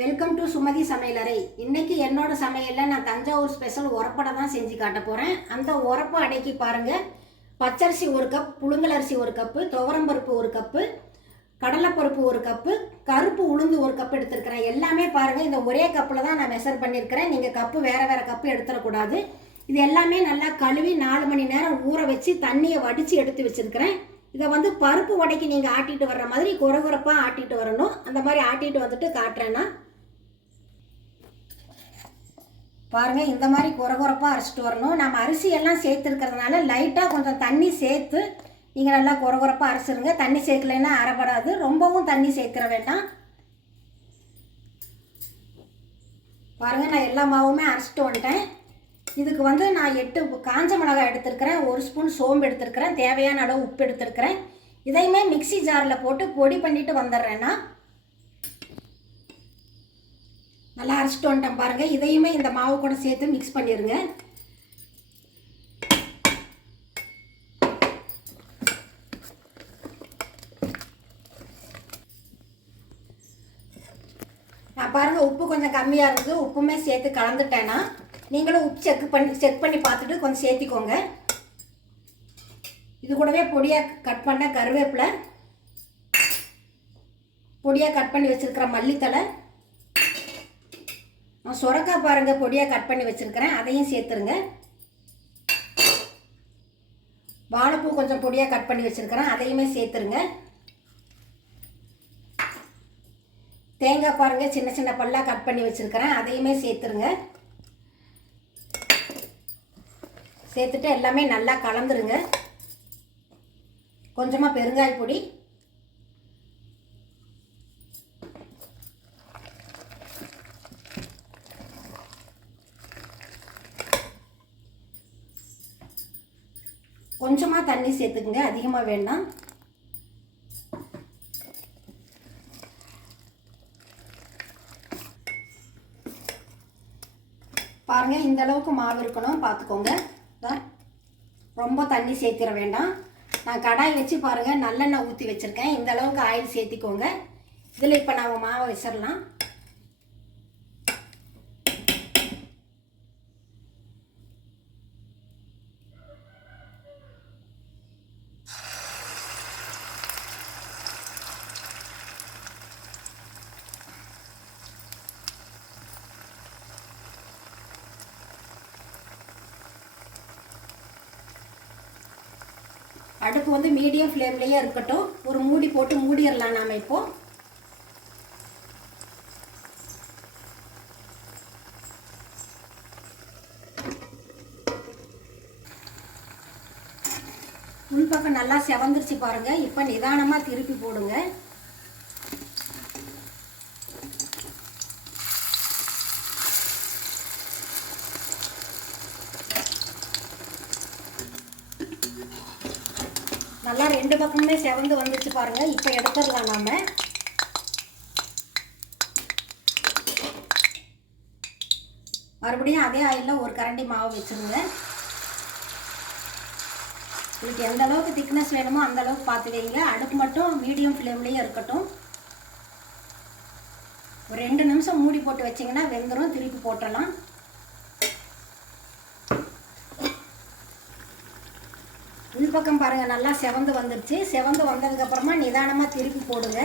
Welcome to Sumathi சமையலறை. இன்னைக்கு என்னோட சமையலில் நான் தஞ்சாவூர் ஸ்பெஷல் உரப்படை தான் செஞ்சு காட்ட போகிறேன். அந்த உரப்பு அடைக்கி பாருங்கள், பச்சரிசி 1 கப், புழுங்கலரிசி 1 கப்பு, துவரம்பருப்பு 1 கப்பு, கடலைப்பருப்பு 1 கப்பு, கருப்பு உளுந்து 1 கப்பு எடுத்துருக்கிறேன். எல்லாமே பாருங்கள், இந்த ஒரே கப்பில் தான் நான் மெஷர் பண்ணியிருக்கிறேன். நீங்கள் கப்பு வேறு வேறு கப்பு எடுத்துடக்கூடாது. இது எல்லாமே நல்லா கழுவி 4 மணி நேரம் ஊற வச்சு தண்ணியை வடித்து எடுத்து வச்சுருக்கிறேன். இதை வந்து பருப்பு வடைக்கு நீங்கள் ஆட்டிட்டு வர்ற மாதிரி குறகுறப்பாக ஆட்டிட்டு வரணும். அந்த மாதிரி ஆட்டிட்டு வந்துட்டு காட்டுறேன்னா பாருங்கள், இந்த மாதிரி குறகுறப்பாக அரைச்சிட்டு வரணும். நம்ம அரிசி எல்லாம் சேர்த்துருக்கிறதுனால லைட்டாக கொஞ்சம் தண்ணி சேர்த்து நீங்கள் நல்லா குறகுறப்பாக அரைச்சிருங்க. தண்ணி சேர்க்கலைன்னா அரைப்படாது. ரொம்பவும் தண்ணி சேர்த்துற வேண்டாம். பாருங்கள், நான் எல்லா மாவுமே அரைச்சிட்டு வந்துட்டேன். இதுக்கு வந்து நான் 8 காஞ்ச மிளகாய் எடுத்துருக்கிறேன், 1 ஸ்பூன் சோம்பு எடுத்துருக்கிறேன், தேவையான அளவு உப்பு எடுத்துருக்கிறேன். இதையுமே மிக்சி ஜாரில் போட்டு பொடி பண்ணிவிட்டு வந்துடுறேன்னா நல்லா அரைச்சிட்டு வந்துட்டேன். பாருங்கள், இதையுமே இந்த மாவு கூட சேர்த்து மிக்ஸ் பண்ணிடுங்க. நான் பாருங்கள், உப்பு கொஞ்சம் கம்மியாக இருந்தது, உப்புமே சேர்த்து கலந்துட்டேன்னா நீங்களும் உப்பு செக் பண்ணி பார்த்துட்டு கொஞ்சம் சேர்த்திக்கோங்க. இது கூடவே பொடியாக கட் பண்ண கருவேப்பிலை, பொடியாக கட் பண்ணி வச்சுருக்கிற மல்லித்தலை, நான் சுரக்காய் பாருங்கள் பொடியாக கட் பண்ணி வச்சுருக்கிறேன், அதையும் சேர்த்துருங்க. வாழைப்பூ கொஞ்சம் பொடியாக கட் பண்ணி வச்சுருக்கிறேன், அதையுமே சேர்த்துருங்க. தேங்காய் பாருங்கள் சின்ன சின்ன பல்லாக கட் பண்ணி வச்சுருக்கிறேன், அதையுமே சேர்த்துருங்க. சேர்த்துட்டு எல்லாமே நல்லா கலந்துருங்க. கொஞ்சமாக பெருங்காய பொடி, கொஞ்சமாக தண்ணி சேர்த்துக்குங்க, அதிகமாக வேண்டாம். பாருங்கள், இந்த அளவுக்கு மாவு இருக்கணும், பார்த்துக்கோங்க. ரொம்ப தண்ணி சேர்த்திட வேண்டாம். நான் கடாய் வச்சு பாருங்கள் நல்லெண்ணெய் ஊற்றி வச்சுருக்கேன். இந்த அளவுக்கு ஆயில் சேர்த்திக்கோங்க. இதில் இப்போ நான் மாவை வச்சிடலாம். அடுப்பு வந்து மீடியம் ஃப்ளேம்லேயே இருக்கட்டும். ஒரு மூடி போட்டு மூடிடலாம். நாம் இப்போ முன்பக்கம் நல்லா செவந்துருச்சு பாருங்கள். இப்போ நிதானமாக திருப்பி போடுங்க. நல்லா 2 பக்கமுமே செவந்து வந்துச்சு பாருங்கள். இப்போ எடுத்துடலாம். நாம் மறுபடியும் அதே ஆயிலில் ஒரு கரண்டி மாவு வச்சுருங்க. இதுக்கு எந்த அளவுக்கு திக்னஸ் வேணுமோ அந்த அளவுக்கு பார்த்து வைங்க. அடுப்பு மட்டும் மீடியம் ஃப்ளேம்லேயே இருக்கட்டும். ஒரு 2 நிமிஷம் மூடி போட்டு வச்சிங்கன்னா வெந்துடும். திருப்பி போட்டுடலாம். உள்பக்கம் பாருங்கள் நல்லா செவந்து வந்துடுச்சு. செவந்து வந்ததுக்கப்புறமா நிதானமாக திருப்பி போடுங்க.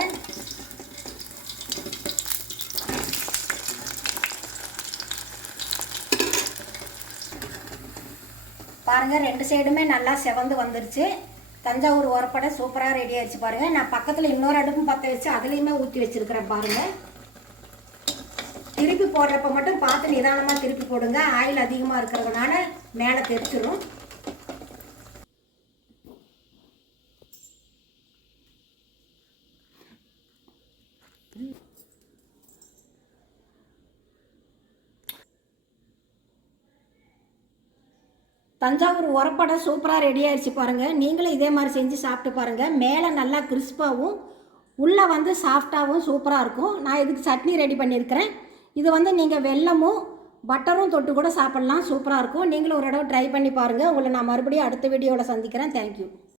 பாருங்கள், 2 சைடுமே நல்லா செவந்து வந்துடுச்சு. தஞ்சாவூர் உரப்படை சூப்பராக ரெடி ஆகிடுச்சு பாருங்கள். நான் பக்கத்தில் இன்னொரு அடுப்பும் பற்ற வச்சு அதுலேயுமே ஊற்றி வச்சுருக்கிறேன் பாருங்கள். திருப்பி போடுறப்ப மட்டும் பார்த்து நிதானமாக திருப்பி போடுங்க. ஆயில் அதிகமாக இருக்கிறதுனால மேலே தெரிச்சிடும். தஞ்சாவூர் உரப்படை சூப்பராக ரெடி ஆகிடுச்சு பாருங்கள். நீங்களும் இதே மாதிரி செஞ்சு சாப்பிட்டு பாருங்கள். மேலே நல்லா கிறிஸ்பாகவும் உள்ளே வந்து சாஃப்டாகவும் சூப்பராக இருக்கும். நான் இதுக்கு சட்னி ரெடி பண்ணியிருக்கிறேன். இது வந்து நீங்கள் வெல்லமும் பட்டரும் தொட்டு கூட சாப்பிட்லாம். சூப்பராக இருக்கும். நீங்களும் ஒரு தடவை ட்ரை பண்ணி பாருங்கள். உங்களை நான் மறுபடியும் அடுத்த வீடியோவில் சந்திக்கிறேன். தேங்க்யூ.